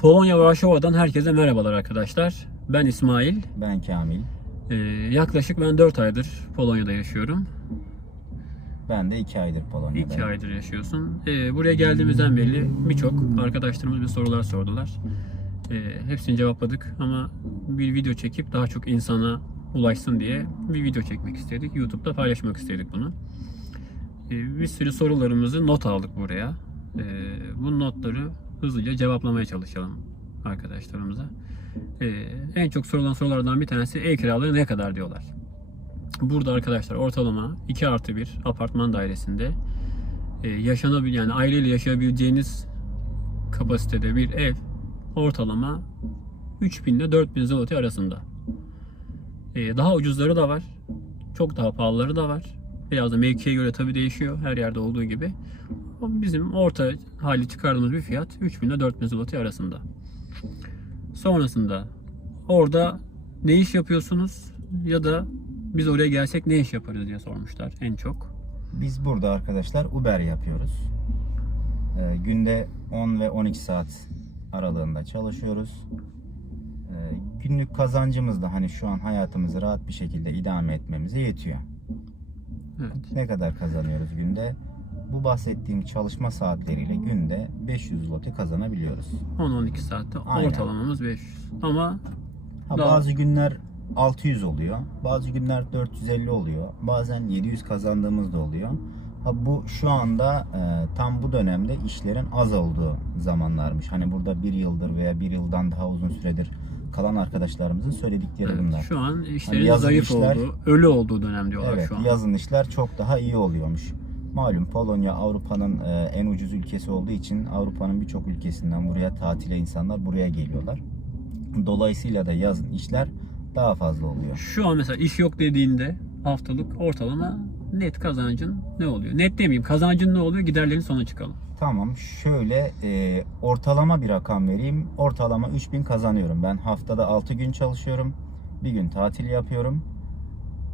Polonya Varşova'dan herkese merhabalar arkadaşlar. Ben İsmail. Ben Kamil. Ee, yaklaşık ben 4 aydır Polonya'da yaşıyorum. Ben de iki aydır Polonya'dayım. 2 aydır yaşıyorsun. Ee, buraya geldiğimizden beri birçok arkadaşlarımız bir sorular sordular. Ee, hepsini cevapladık ama bir video çekip daha çok insana ulaşsın diye bir video çekmek istedik. YouTube'da paylaşmak istedik bunu. Ee, bir sürü sorularımızı not aldık buraya. Ee, bu notları hızlıca cevaplamaya çalışalım arkadaşlarımıza. Ee, en çok sorulan sorulardan bir tanesi ev kiraları ne kadar diyorlar. Burada arkadaşlar ortalama 2 artı 1 apartman dairesinde e, yaşanabil yani aileyle yaşayabileceğiniz kapasitede bir ev ortalama 3000 ile 4000 zloty arasında. E, daha ucuzları da var. Çok daha pahalıları da var. Biraz da mevkiye göre tabi değişiyor. Her yerde olduğu gibi. Bizim orta hali çıkardığımız bir fiyat 3000 ile 4000 zloty arasında. Sonrasında orada ne iş yapıyorsunuz ya da biz oraya gelsek ne iş yaparız diye sormuşlar en çok. Biz burada arkadaşlar Uber yapıyoruz. Ee, günde 10 ve 12 saat aralığında çalışıyoruz. Ee, günlük kazancımız da hani şu an hayatımızı rahat bir şekilde idame etmemize yetiyor. Evet. Ne kadar kazanıyoruz günde? Bu bahsettiğim çalışma saatleriyle günde 500 zloty kazanabiliyoruz. 10-12 saatte Aynen. ortalamamız 500. Ama Ha, Daha- bazı günler 600 oluyor. Bazı günler 450 oluyor. Bazen 700 kazandığımız da oluyor. Ha bu şu anda e, tam bu dönemde işlerin az olduğu zamanlarmış. Hani burada bir yıldır veya bir yıldan daha uzun süredir kalan arkadaşlarımızın söyledikleri evet, bunlar. şu an işlerin yazın zayıf işler- olduğu, ölü olduğu dönem diyorlar Evet, şu an. yazın işler çok daha iyi oluyormuş. Malum Polonya Avrupa'nın e, en ucuz ülkesi olduğu için Avrupa'nın birçok ülkesinden buraya tatile insanlar buraya geliyorlar. Dolayısıyla da yazın işler daha fazla oluyor. Şu an mesela iş yok dediğinde haftalık ortalama net kazancın ne oluyor? Net demeyeyim kazancın ne oluyor? Giderlerin sona çıkalım. Tamam şöyle e, ortalama bir rakam vereyim. Ortalama 3000 kazanıyorum. Ben haftada 6 gün çalışıyorum. Bir gün tatil yapıyorum.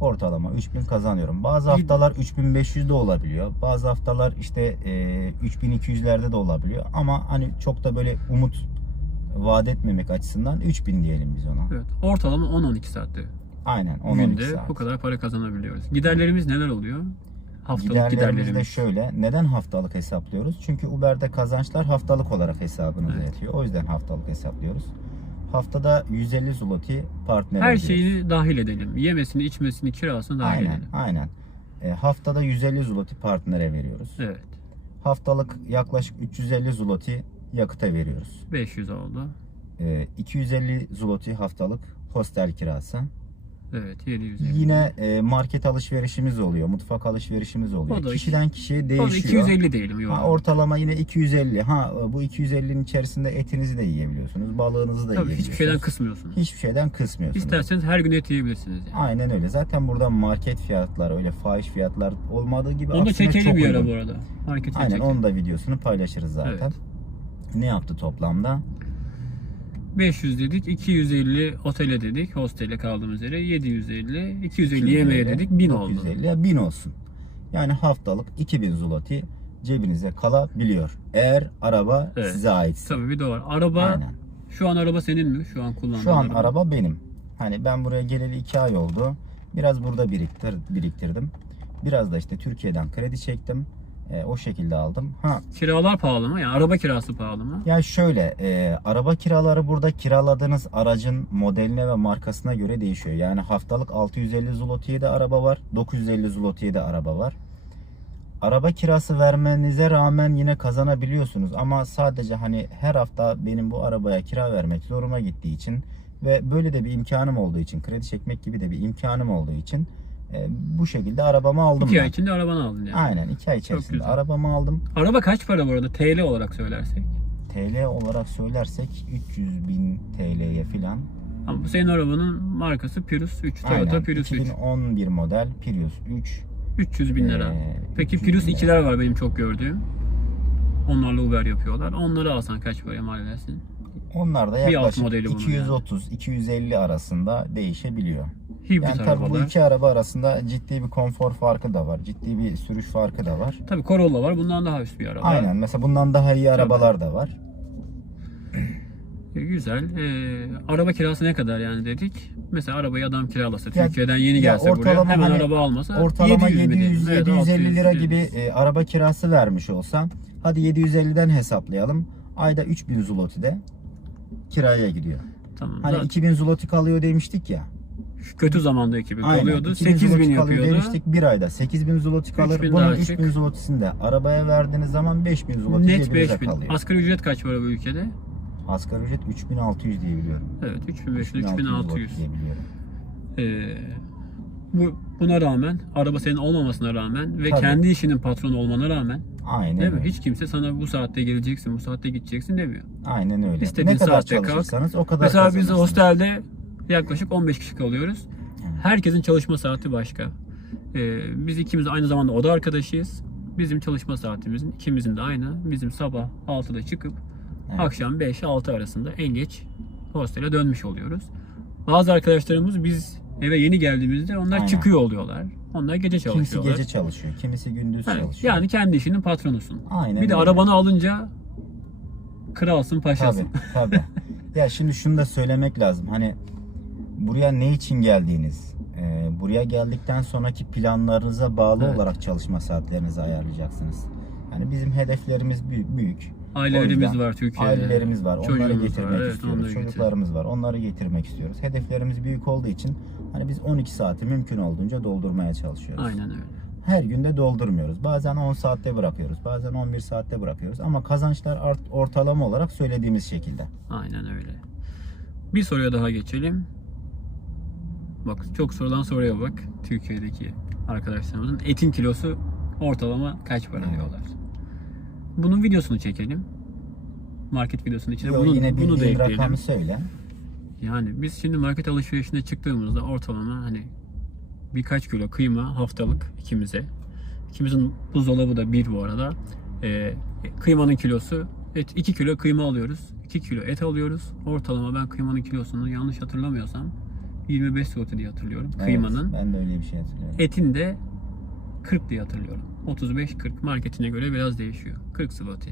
Ortalama 3000 kazanıyorum. Bazı haftalar 3500 de olabiliyor. Bazı haftalar işte e, 3200'lerde de olabiliyor. Ama hani çok da böyle umut vaat etmemek açısından 3000 diyelim biz ona. Evet. Ortalama 10-12 saatte. Aynen 10-12 Günde saat. bu kadar para kazanabiliyoruz. Giderlerimiz neler oluyor? Haftalık Giderlerimiz giderlerimiz. de şöyle. Neden haftalık hesaplıyoruz? Çünkü Uber'de kazançlar haftalık olarak hesabınıza Evet. yatıyor. O yüzden haftalık hesaplıyoruz. Haftada 150 zloty partner Her ödüyoruz. şeyini dahil edelim. Yemesini, içmesini, kirasını dahil Aynen, edelim. aynen. E, haftada 150 zloty partnere veriyoruz. Evet. Haftalık yaklaşık 350 zloty yakıta veriyoruz. 500 oldu. E, 250 zloty haftalık hostel kirası. Evet 750. Yine e, market alışverişimiz oluyor, mutfak alışverişimiz oluyor. O da Kişiden kişiye O da değişiyor. 250 diyelim. yok. Ha, ortalama yine 250. Ha bu 250'nin içerisinde etinizi de yiyebiliyorsunuz. Balığınızı da Tabii yiyebiliyorsunuz. hiçbir şeyden kısmıyorsunuz. Hiçbir şeyden kısmıyorsunuz. İsterseniz her gün et yiyebilirsiniz. Yani. Aynen öyle. Zaten burada market fiyatları öyle fahiş fiyatlar olmadığı gibi Onu da çekelim bir ara bu arada. Markete Aynen çekelim. onun da videosunu paylaşırız zaten. Evet. Ne yaptı toplamda? 500 dedik, 250 otele dedik, hostele kaldığımız yere 750, 250 250, yemeğe dedik, 1000 oldu. 950'ye 1000 olsun. Yani haftalık 2000 zloty cebinize kalabiliyor. Eğer araba Evet. size aitse. Tabii bir de var. Araba, Aynen. şu an araba senin mi? Şu an kullandığın Şu an araba benim. Hani ben buraya geleli 2 ay oldu. Biraz burada biriktir, biriktirdim. Biraz da işte Türkiye'den kredi çektim. E, o şekilde aldım. Ha Kiralar pahalı mı? Yani araba kirası pahalı mı? ya şöyle e, araba kiraları burada kiraladığınız aracın modeline ve markasına göre değişiyor. Yani haftalık 650 zloty'ye de araba var. 950 zloty'ye de araba var. Araba kirası vermenize rağmen yine kazanabiliyorsunuz ama sadece hani her hafta benim bu arabaya kira vermek zoruma gittiği için ve böyle de bir imkanım olduğu için kredi çekmek gibi de bir imkanım olduğu için e, bu şekilde arabamı aldım 2 ben. ay içinde arabanı aldın yani. Aynen 2 ay içerisinde güzel. arabamı aldım. Araba kaç para bu arada? TL olarak söylersek. TL olarak söylersek 300 bin TL'ye filan. Ama bu senin arabanın markası Prius 3. Toyota Aynen. Prius 3. 2011 model Prius 3. 300 bin lira. Ee, Peki 300 Prius bin lira. 2'ler var benim çok gördüğüm. Onlarla Uber yapıyorlar. Onları alsan kaç paraya mal edersin? Onlar da yaklaşık modeli bunun 230-250 arasında değişebiliyor. Hibrit Yani tabii bu iki araba arasında ciddi bir konfor farkı da var. Ciddi bir sürüş farkı da var. Tabii Corolla var. Bundan daha üst bir araba. Aynen. Mesela bundan daha iyi arabalar da var. E, güzel. E, araba kirası ne kadar yani dedik. Mesela arabayı adam kiralasa, Ya- Türkiye'den yeni gelse buraya hemen hani araba almasa Ortalama 700 mi 700 diyelim? Evet, 750 600 lira gibi e, araba kirası vermiş olsan hadi 750'den hesaplayalım. Ayda 3000 zloty de kiraya gidiyor. Tamam. Hani zaten 2000 zloty kalıyor demiştik ya. Şu kötü zamanda 2000 Aynen. 2000 8000 zloty kalıyor yapıyordu. demiştik bir ayda. 8000 zloty kalır. 3000 Bunun daha 3000 çık. zlotysini de arabaya verdiğiniz zaman 5000 zloty Net cebinize 5000. kalıyor. Asgari ücret kaç para bu ülkede? Asgari ücret 3600 diye biliyorum. Evet 3500 zloty 3600. diye biliyorum. Ee, bu buna rağmen araba senin olmamasına rağmen ve Tabii. kendi işinin patronu olmana rağmen Aynen değil mi? Hiç kimse sana bu saatte geleceksin, bu saatte gideceksin demiyor. Aynen öyle. İstediğin ne kadar saatte kalk. o kadar Mesela biz hostelde yaklaşık 15 kişi kalıyoruz. Herkesin çalışma saati başka. Ee, biz ikimiz aynı zamanda oda arkadaşıyız. Bizim çalışma saatimizin ikimizin de aynı. Bizim sabah 6'da çıkıp Evet. akşam 5-6 arasında en geç hostele dönmüş oluyoruz. Bazı arkadaşlarımız biz eve yeni geldiğimizde onlar Aynen. çıkıyor oluyorlar. Onlar gece Kimisi çalışıyorlar. gece çalışıyor, kimisi gündüz Evet, çalışıyor. yani kendi işinin patronusun. Aynen bir de öyle. arabanı alınca kralsın paşasın. Tabii tabii. ya şimdi şunu da söylemek lazım. Hani buraya ne için geldiğiniz, e, buraya geldikten sonraki planlarınıza bağlı Evet. olarak çalışma saatlerinizi ayarlayacaksınız. Yani bizim hedeflerimiz büyük. büyük. Ailelerimiz var Türkiye'de. Ailelerimiz var. Onları Çocuğumuz getirmek var, evet, istiyoruz. onları getir- Çocuklarımız var. Onları getirmek istiyoruz. Hedeflerimiz büyük olduğu için hani biz 12 saati mümkün olduğunca doldurmaya çalışıyoruz. Aynen öyle. Her günde doldurmuyoruz. Bazen 10 saatte bırakıyoruz. Bazen 11 saatte bırakıyoruz. Ama kazançlar art- ortalama olarak söylediğimiz şekilde. Aynen öyle. Bir soruya daha geçelim. Bak çok sorulan soruya bak. Türkiye'deki arkadaşlarımızın etin kilosu ortalama kaç para Evet. diyorlar. Bunun videosunu çekelim. Market videosunun içine Yo, bunu, yine bunu da ekleyelim. rakamı söyle. Yani biz şimdi market alışverişine çıktığımızda ortalama hani birkaç kilo kıyma haftalık ikimize. İkimizin buzdolabı da bir bu arada. Ee, kıymanın kilosu et 2 kilo kıyma alıyoruz. 2 kilo et alıyoruz. Ortalama ben kıymanın kilosunu yanlış hatırlamıyorsam 25 zloty diye hatırlıyorum. Evet, Kıymanın. ben de öyle bir şey hatırlıyorum. Etin de 40 diye hatırlıyorum. 35-40 marketine göre biraz değişiyor. 40 zloty.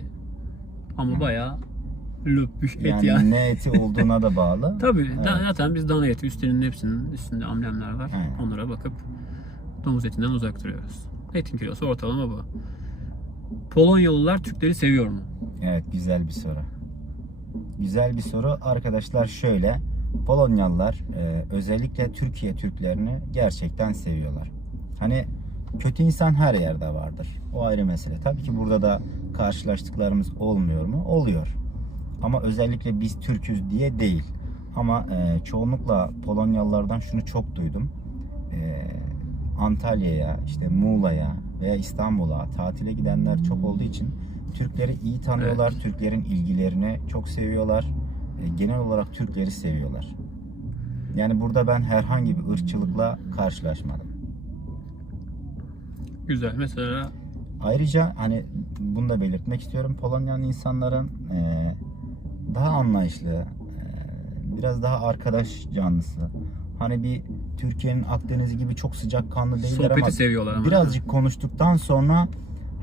Ama bayağı löpmüş et yani, yani. ne eti olduğuna da bağlı. Tabii. Evet. Zaten biz dana eti üstlerinin hepsinin üstünde amblemler var. Aynen. Onlara bakıp domuz etinden uzak duruyoruz. Etin kilosu ortalama bu. Polonyalılar Türkleri seviyor mu? Evet güzel bir soru. Güzel bir soru. Arkadaşlar şöyle. Polonyalılar e, özellikle Türkiye Türklerini gerçekten seviyorlar. Hani kötü insan her yerde vardır. O ayrı mesele. Tabii ki burada da karşılaştıklarımız olmuyor mu? Oluyor. Ama özellikle biz Türküz diye değil. Ama e, çoğunlukla Polonyalılardan şunu çok duydum. E, Antalya'ya, işte Muğla'ya veya İstanbul'a tatile gidenler çok olduğu için Türkleri iyi tanıyorlar. Türklerin ilgilerini çok seviyorlar. E, genel olarak Türkleri seviyorlar. Yani burada ben herhangi bir ırkçılıkla karşılaşmadım. Güzel. Mesela Ayrıca hani bunu da belirtmek istiyorum. Polonyalı insanların e, daha anlayışlı, e, biraz daha arkadaş canlısı. Hani bir Türkiye'nin Akdeniz'i gibi çok sıcakkanlı değiller sohbeti ama seviyorlar ama. birazcık konuştuktan sonra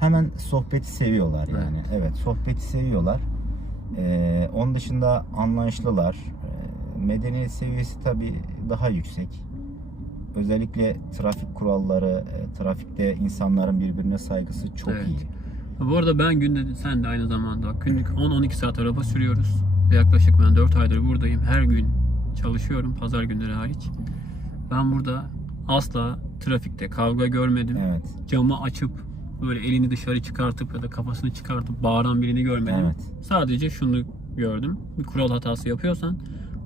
hemen sohbeti seviyorlar yani. Evet. Evet, sohbeti seviyorlar. E, onun dışında anlayışlılar. E, medeniyet seviyesi tabii daha yüksek. Özellikle trafik kuralları, e, trafikte insanların birbirine saygısı çok Evet. iyi. Bu arada ben günde sen de aynı zamanda günlük 10-12 saat araba sürüyoruz. Yaklaşık ben 4 aydır buradayım. Her gün çalışıyorum pazar günleri hariç. Ben burada asla trafikte kavga görmedim. Evet. camı açıp böyle elini dışarı çıkartıp ya da kafasını çıkartıp bağıran birini görmedim. Evet. Sadece şunu gördüm. Bir kural hatası yapıyorsan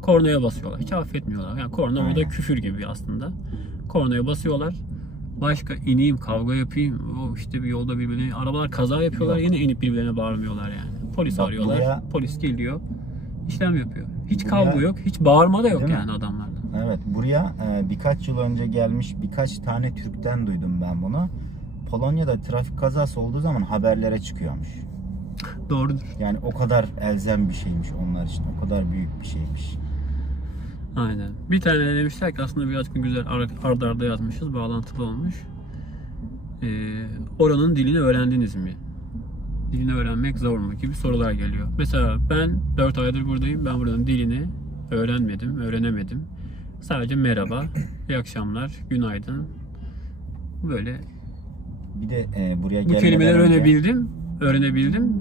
kornaya basıyorlar. Hiç affetmiyorlar. Yani korna burada Aynen. küfür gibi aslında. Kornaya basıyorlar. Başka ineyim kavga yapayım. O işte bir yolda birbirine arabalar kaza yapıyorlar. Yok. Yine inip birbirlerine bağırmıyorlar yani. Polis Bak arıyorlar. buraya- Polis geliyor. işlem yapıyor. Hiç Buraya- kavga yok. Hiç bağırma da yok Değil mi? yani adamlarda. Evet. Buraya e, birkaç yıl önce gelmiş birkaç tane Türk'ten duydum ben bunu. Polonya'da trafik kazası olduğu zaman haberlere çıkıyormuş. Doğrudur. Yani o kadar elzem bir şeymiş onlar için. O kadar büyük bir şeymiş. Aynen. Bir tane de demişler ki aslında birazcık güzel ar- arda arda yazmışız. Bağlantılı olmuş. Ee, oranın dilini öğrendiniz mi? Dilini öğrenmek zor mu gibi sorular geliyor. Mesela ben 4 aydır buradayım. Ben buranın dilini öğrenmedim, öğrenemedim. Sadece merhaba, iyi akşamlar, günaydın. Böyle Bir de e, buraya bu kelimeleri önce- öğrenebildim, öğrenebildim.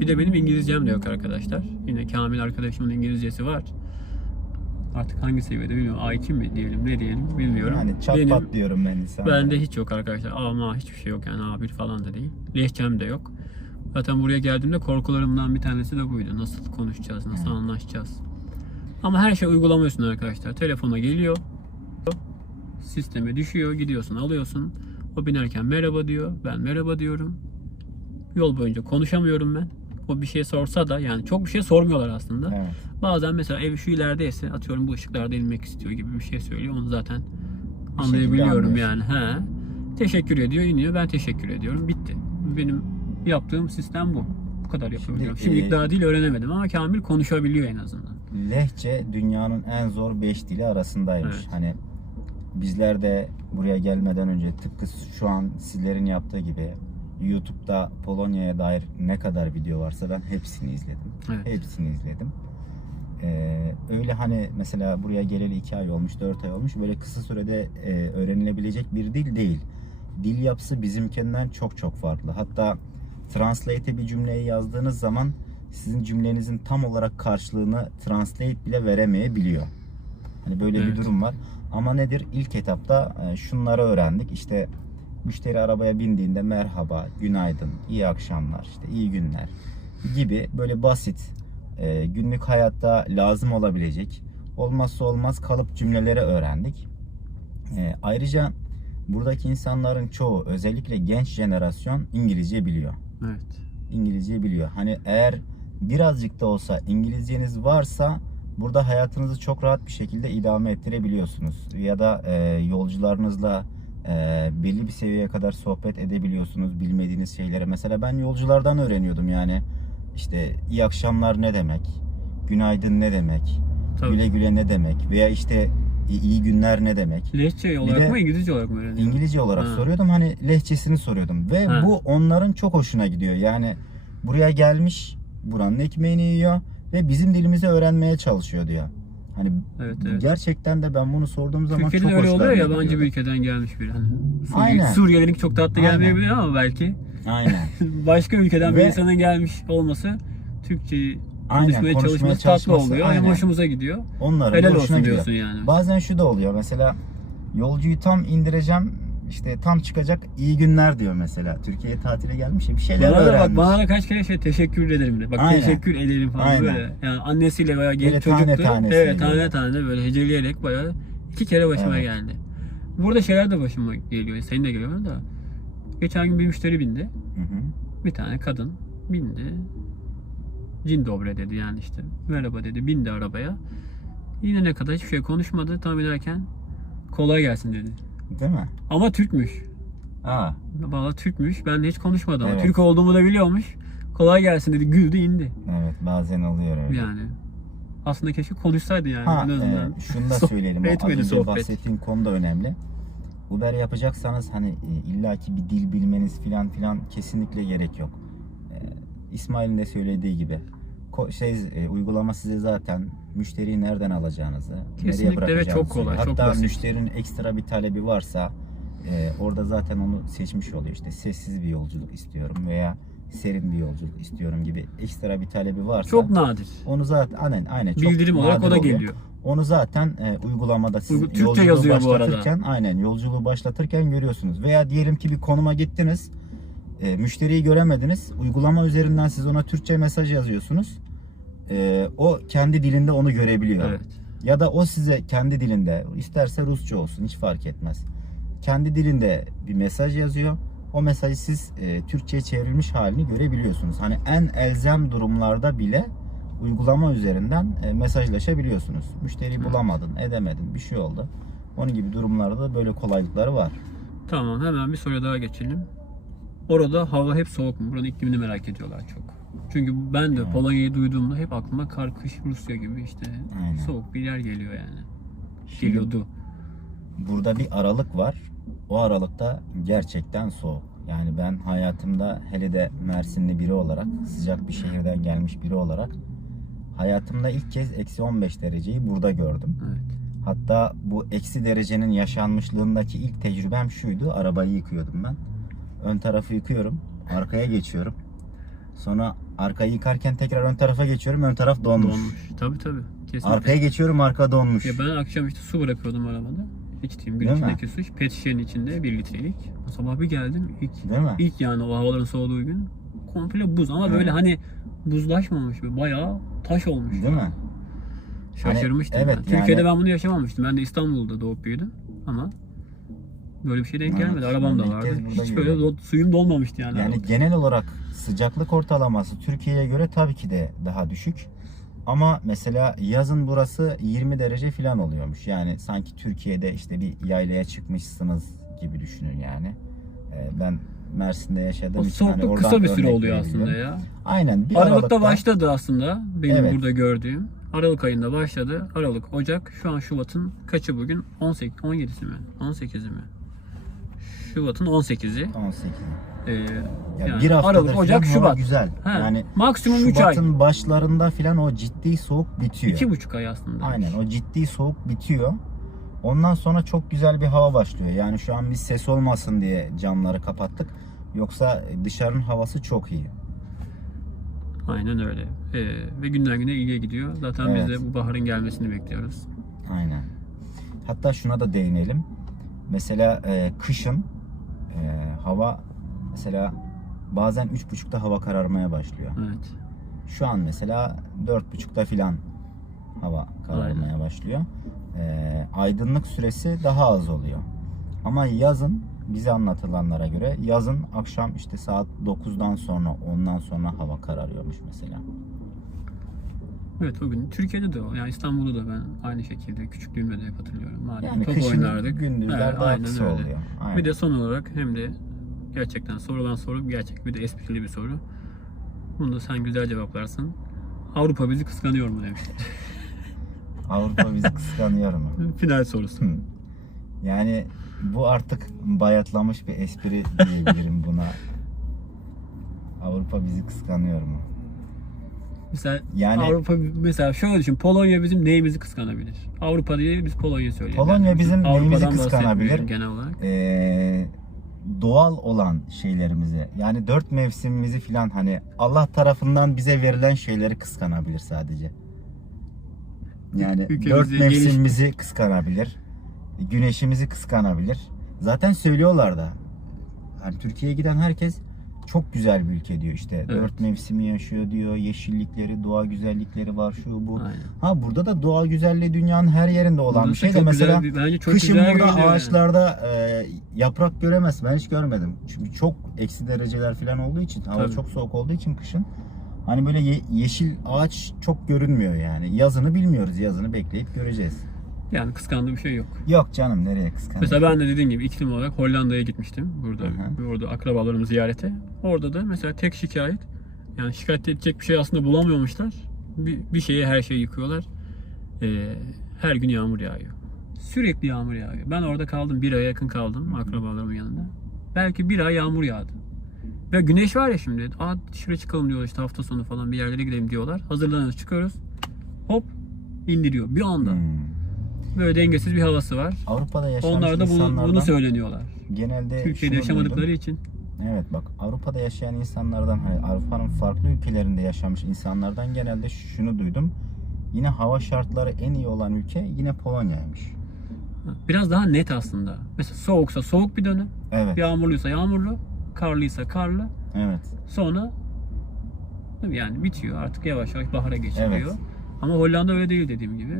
Bir de benim İngilizcem de yok arkadaşlar. Yine Kamil arkadaşımın İngilizcesi var. Artık hangi seviyede bilmiyorum. A2 mi diyelim, ne diyelim bilmiyorum. Yani çat Benim- pat diyorum ben insanlara. Bende hiç yok arkadaşlar. Ama hiçbir şey yok yani A1 falan da değil. Lehçem de yok. Zaten buraya geldiğimde korkularımdan bir tanesi de buydu. Nasıl konuşacağız, nasıl anlaşacağız. Ama her şey uygulama üstüne arkadaşlar. Telefona geliyor. Sisteme düşüyor. Gidiyorsun, alıyorsun. O binerken merhaba diyor. Ben merhaba diyorum. Yol boyunca konuşamıyorum ben. O bir şey sorsa da yani çok bir şey sormuyorlar aslında. Evet. Bazen mesela ev şu ilerideyse atıyorum bu ışıklarda inmek istiyor gibi bir şey söylüyor. Onu zaten şekilde anlayabiliyorum yani. He. Teşekkür ediyor, iniyor. Ben teşekkür ediyorum. Bitti. Benim yaptığım sistem bu. Bu kadar yapabiliyorum. Şimdi, Şimdilik e, daha dil öğrenemedim ama Kamil konuşabiliyor en azından. Lehçe dünyanın en zor 5 dili arasındaymış. Evet. Hani bizler de buraya gelmeden önce tıpkı şu an sizlerin yaptığı gibi YouTube'da Polonya'ya dair ne kadar video varsa ben hepsini izledim. Evet. Hepsini izledim. Ee, öyle hani mesela buraya geleli 2 ay olmuş, 4 ay olmuş. Böyle kısa sürede e, öğrenilebilecek bir dil değil. Dil yapısı bizimkinden çok çok farklı. Hatta translate'e bir cümleyi yazdığınız zaman sizin cümlenizin tam olarak karşılığını translate bile veremeyebiliyor. Hani böyle Evet. bir durum var. Ama nedir? İlk etapta e, şunları öğrendik. İşte müşteri arabaya bindiğinde merhaba, günaydın, iyi akşamlar, işte iyi günler gibi böyle basit e, günlük hayatta lazım olabilecek olmazsa olmaz kalıp cümleleri öğrendik. E, ayrıca buradaki insanların çoğu özellikle genç jenerasyon İngilizce biliyor. Evet. İngilizce biliyor. Hani eğer birazcık da olsa İngilizceniz varsa burada hayatınızı çok rahat bir şekilde idame ettirebiliyorsunuz. Ya da e, yolcularınızla e, belli bir seviyeye kadar sohbet edebiliyorsunuz bilmediğiniz şeylere. Mesela ben yolculardan öğreniyordum yani. İşte iyi akşamlar ne demek? Günaydın ne demek? Tabii. Güle güle ne demek? Veya işte iyi günler ne demek? Lehçe olarak de mı İngilizce olarak mı öğreniyorsun? İngilizce olarak Ha. soruyordum. Hani lehçesini soruyordum. Ve Ha. bu onların çok hoşuna gidiyor. Yani buraya gelmiş, buranın ekmeğini yiyor ve bizim dilimizi öğrenmeye çalışıyor diyor. Hani Evet, evet. gerçekten de ben bunu sorduğum zaman Türkiye'de çok öyle oluyor ya yabancı gidiyordu. bir ülkeden gelmiş biri. Hani Suriye, Aynen. Suriyeli'nin çok tatlı gelmeyebilir ama belki Aynen. başka ülkeden bir Ve- insanın gelmiş olması Türkçeyi Aynen, konuşmaya konuşmaya çalışması tatlı çalışması, oluyor. Hem aynen. hoşumuza gidiyor. Onların Helal olsun gidiyor. diyorsun yani. Bazen şu da oluyor. Mesela yolcuyu tam indireceğim. İşte tam çıkacak iyi günler diyor mesela. Türkiye'ye tatile gelmiş ya bir şeyler Bana da bak öğrenmiş. bana kaç kere şey teşekkür ederim de. Bak Aynen. teşekkür ederim falan Aynen. böyle. Yani annesiyle Böyle genç tane çocuktu. tane evet tane tane böyle heceleyerek bayağı iki kere başıma Evet. geldi. Burada şeyler de başıma geliyor. Senin de geliyor da. Geçen gün bir müşteri bindi. Hı hı. Bir tane kadın bindi. Cin dobre dedi yani işte. Merhaba dedi. Bindi arabaya. Yine ne kadar hiçbir şey konuşmadı. Tam inerken kolay gelsin dedi. Değil mi? Ama Türkmüş. Aa, Valla Türkmüş. Ben de hiç konuşmadı ama Evet. Türk olduğumu da biliyormuş. Kolay gelsin dedi. Güldü indi. evet bazen oluyor öyle. Yani. Aslında keşke konuşsaydı yani Ha, en azından. e, şunu da Sohbet söyleyelim. O Az etmedi önce sohbet. bahsettiğin konu da önemli. Uber yapacaksanız hani e, illaki bir dil bilmeniz filan filan kesinlikle gerek yok. E, İsmail'in de söylediği gibi ko- şey e, uygulama size zaten müşteriyi nereden alacağınızı, Kesinlikle nereye ve çok kolay, söylüyor. çok Hatta basit. müşterinin ekstra bir talebi varsa e, orada zaten onu seçmiş oluyor. İşte sessiz bir yolculuk istiyorum veya serin bir yolculuk istiyorum gibi ekstra bir talebi varsa Çok nadir. onu zaten aynen aynen çok Bildirim olarak o nadir da oluyor. geliyor. Onu zaten e, uygulamada siz Uygu- Türkçe yolculuğu yazıyor bu arada. başlatırken aynen yolculuğu başlatırken görüyorsunuz. Veya diyelim ki bir konuma gittiniz. e, müşteriyi göremediniz. Uygulama üzerinden siz ona Türkçe mesaj yazıyorsunuz. E, o kendi dilinde onu görebiliyor. Evet. Ya da o size kendi dilinde isterse Rusça olsun hiç fark etmez. Kendi dilinde bir mesaj yazıyor. O mesajı siz e, Türkçe'ye çevrilmiş halini görebiliyorsunuz. Hani en elzem durumlarda bile uygulama üzerinden e, mesajlaşabiliyorsunuz. Müşteriyi Evet. bulamadın, edemedin, bir şey oldu. Onun gibi durumlarda da böyle kolaylıkları var. Tamam hemen bir soruya daha geçelim. Orada hava hep soğuk mu? Buranın iklimini merak ediyorlar çok. Çünkü ben de. Polonya'yı duyduğumda hep aklıma kar, kış, Rusya gibi işte Aynen. soğuk bir yer geliyor yani. Şimdi Geliyordu. burada bir aralık var. O aralıkta gerçekten soğuk. Yani ben hayatımda hele de Mersinli biri olarak, sıcak bir şehirden gelmiş biri olarak hayatımda ilk kez eksi 15 dereceyi burada gördüm. Evet. Hatta bu eksi derecenin yaşanmışlığındaki ilk tecrübem şuydu. Arabayı yıkıyordum ben. Ön tarafı yıkıyorum. Arkaya geçiyorum. Sonra arkayı yıkarken tekrar ön tarafa geçiyorum. Ön taraf donmuş. Donmuş. Tabii tabii. Kesinlikle. Arkaya geçiyorum arka donmuş. Ya ben akşam işte su bırakıyordum arabada. İçtiğim bir Değil mi? su. Pet şişenin içinde bir litrelik. Sabah bir geldim. ilk Değil mi? ilk yani o havaların soğuduğu gün komple buz ama Evet. böyle hani buzlaşmamış böyle bayağı taş olmuş. Değil mi? Şaşırmıştım Hani, ben. evet, Türkiye'de yani- ben bunu yaşamamıştım. Ben de İstanbul'da doğup büyüdüm ama böyle bir şey denk Evet, gelmedi. Arabam ben da vardı. Hiç böyle do- suyum dolmamıştı yani. Yani arabada. genel olarak sıcaklık ortalaması Türkiye'ye göre tabii ki de daha düşük. Ama mesela yazın burası 20 derece falan oluyormuş. Yani sanki Türkiye'de işte bir yaylaya çıkmışsınız gibi düşünün yani. Ee, Ben Mersin'de yaşadığım o için hani soğukluk oradan kısa bir süre örnek oluyor aslında ya. Aynen. Bir Aralıkta başladı aslında benim Evet. burada gördüğüm. Aralık ayında başladı. Aralık, Ocak. Şu an Şubat'ın kaçı bugün? 18, 17'si mi? 18'i mi? Şubat'ın 18'i. 18. Ee, Ya yani bir haftadır Aralık, Ocak, Şubat. güzel. Ha, Yani maksimum 3 ay. Şubat'ın başlarında filan o ciddi soğuk bitiyor. 2,5 ay aslında. Aynen o ciddi soğuk bitiyor. Ondan sonra çok güzel bir hava başlıyor. Yani şu an biz ses olmasın diye camları kapattık. Yoksa dışarının havası çok iyi. Aynen öyle. Ee, ve günden güne iyiye gidiyor. Zaten Evet. biz de bu baharın gelmesini bekliyoruz. Aynen. Hatta şuna da değinelim. Mesela e, kışın e, hava mesela bazen 3.30'da hava kararmaya başlıyor. Evet. Şu an mesela 4.30'da filan hava kararmaya başlıyor. E, aydınlık süresi daha az oluyor. Ama yazın bize anlatılanlara göre yazın akşam işte saat 9'dan sonra 10'dan sonra hava kararıyormuş mesela. Evet bugün Türkiye'de de o. Yani İstanbul'da da ben aynı şekilde küçüklüğümde de hep hatırlıyorum. Madem Yani top kışın oynardık. gündüzler Evet, daha aynen kısa öyle. oluyor. Aynen. Bir de son olarak hem de gerçekten sorulan soru gerçek bir de esprili bir soru. Bunu da sen güzel cevaplarsın. Avrupa bizi kıskanıyor mu demişler. Avrupa bizi kıskanıyor mu? Final sorusu. Hı. Yani bu artık bayatlamış bir espri diyebilirim buna. Avrupa bizi kıskanıyor mu? Mesela Yani- Avrupa mesela şöyle düşün. Polonya bizim neyimizi kıskanabilir? Avrupa diye biz Polonya söyleyelim. Polonya Yani bizim Avrupa'dan neyimizi kıskanabilir? Genel olarak. Ee, doğal olan şeylerimizi yani dört mevsimimizi filan hani Allah tarafından bize verilen şeyleri kıskanabilir sadece. Yani Ülkemizi dört geliş- mevsimimizi kıskanabilir. Güneşimizi kıskanabilir. Zaten söylüyorlar da. Hani Türkiye'ye giden herkes çok güzel bir ülke diyor işte. Evet. Dört mevsimi yaşıyor diyor. Yeşillikleri, doğa güzellikleri var şu bu. Aynen. Ha burada da doğa güzelliği dünyanın her yerinde olan Burası bir şey de mesela güzel bence çok kışın güzel burada görünüyor yani. ağaçlarda e, yaprak göremezsin. Ben hiç görmedim. Çünkü çok eksi dereceler falan olduğu için hava Tabii. çok soğuk olduğu için kışın hani böyle ye- yeşil ağaç çok görünmüyor yani. Yazını bilmiyoruz. Yazını bekleyip göreceğiz. Yani kıskandığı bir şey yok. Yok canım nereye kıskanıyorsun? Mesela ben de dediğim gibi iklim olarak Hollanda'ya gitmiştim. Burada Hı orada akrabalarımı ziyarete. Orada da mesela tek şikayet yani şikayet edecek bir şey aslında bulamıyormuşlar. Bir, bir şeye her şeyi yıkıyorlar. Ee, her gün yağmur yağıyor. Sürekli yağmur yağıyor. Ben orada kaldım. Bir aya yakın kaldım akrabalarımın yanında. Belki bir ay yağmur yağdı. Ve güneş var ya şimdi. Aa dışarı çıkalım diyorlar işte hafta sonu falan bir yerlere gidelim diyorlar. Hazırlanıyoruz çıkıyoruz. Hop indiriyor bir anda. Hmm. Böyle dengesiz bir havası var. Avrupa'da yaşamış Onlar da bunu, bunu söyleniyorlar. genelde Türkiye'de yaşamadıkları duydum. için. Evet bak Avrupa'da yaşayan insanlardan hani Avrupa'nın farklı ülkelerinde yaşamış insanlardan genelde şunu duydum. Yine hava şartları en iyi olan ülke yine Polonya'ymış. Biraz daha net aslında. Mesela soğuksa soğuk bir dönem, Evet. yağmurluysa yağmurlu, karlıysa karlı. Evet. Sonra yani bitiyor artık yavaş yavaş bahara geçiliyor. Evet. Ama Hollanda öyle değil dediğim gibi.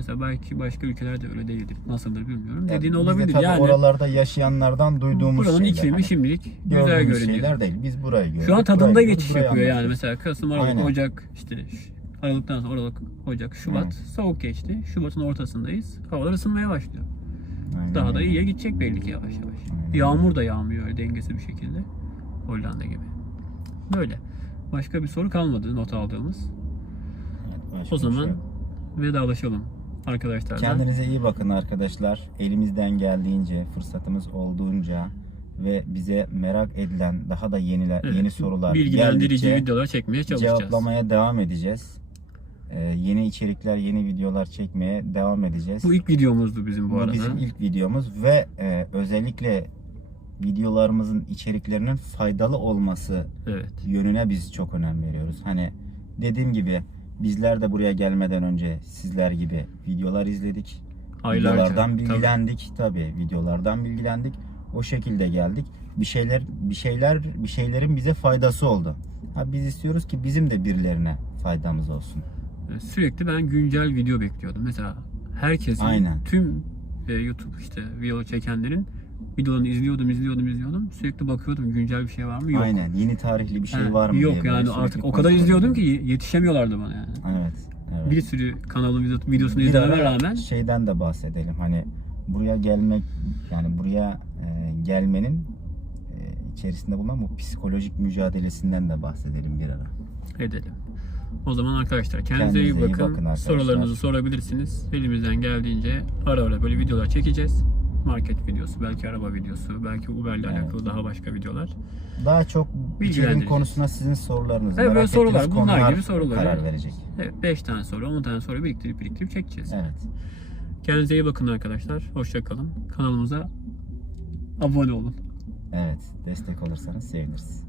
Mesela belki başka ülkelerde öyle değildir. Nasıldır bilmiyorum. Evet, Dediğin olabilir. tabii Yani oralarda yaşayanlardan duyduğumuz buranın şeyler. iklimi Hani şimdilik güzel gördüğümüz görünüyor. şeyler değil. Biz burayı gördük. Şu an tadında burayı geçiş gördük, burayı yapıyor yani. Mesela Kasım, Aralık, Aynen. Ocak, işte şu- Aralıktan sonra Aralık, Ocak, Şubat soğuk geçti. Şubat'ın ortasındayız. Havalar ısınmaya başlıyor. Aynen Daha da öyle. iyiye gidecek belli ki yavaş yavaş. Aynen. Yağmur da yağmıyor öyle dengesiz bir şekilde. Hollanda gibi. Böyle. Başka bir soru kalmadı not aldığımız. Evet, başka O bir şey zaman yok. vedalaşalım arkadaşlar. Kendinize iyi bakın arkadaşlar. Elimizden geldiğince, fırsatımız olduğunca ve bize merak edilen daha da yeniler, Evet, yeni sorular bilgilendirici videolar çekmeye çalışacağız. cevaplamaya devam edeceğiz. Ee, yeni içerikler, yeni videolar çekmeye devam edeceğiz. Bu ilk videomuzdu bizim bu, Bu arada. bizim ilk videomuz ve e, özellikle videolarımızın içeriklerinin faydalı olması Evet. yönüne biz çok önem veriyoruz. Hani dediğim gibi bizler de buraya gelmeden önce sizler gibi videolar izledik. Aylarca. videolardan Tabii. bilgilendik tabii. videolardan bilgilendik. O şekilde geldik. Bir şeyler bir şeyler bir şeylerin bize faydası oldu. Ha biz istiyoruz ki bizim de birilerine faydamız olsun. Sürekli ben güncel video bekliyordum. Mesela herkesin, Aynen. tüm e, YouTube işte video çekenlerin videolarını izliyordum, izliyordum, izliyordum. Sürekli bakıyordum güncel bir şey var mı? Yok. Aynen. Yeni tarihli bir şey Ha, var mı Yok diye yani artık o kadar izliyordum ki yetişemiyorlardı bana yani. Evet. evet. Bir sürü kanalın video- videosunu Bir izlememe rağmen şeyden de bahsedelim. Hani buraya gelmek yani buraya e, gelmenin e, içerisinde bulunan bu psikolojik mücadelesinden de bahsedelim bir ara. edelim. O zaman arkadaşlar kendinize, Kendinize iyi bakın. bakın arkadaşlar. Sorularınızı sorabilirsiniz. Elimizden geldiğince ara ara böyle videolar çekeceğiz. Market videosu, belki araba videosu, belki Uber'le Evet. alakalı daha başka videolar. Daha çok içeriğin konusuna sizin sorularınız, Evet, böyle sorular, bunlar konular gibi soruları- karar verecek. Evet 5 tane soru, 10 tane soru biriktirip biriktirip çekeceğiz. Evet. Kendinize iyi bakın arkadaşlar. Hoşça kalın. Kanalımıza abone olun. Evet. Destek olursanız seviniriz.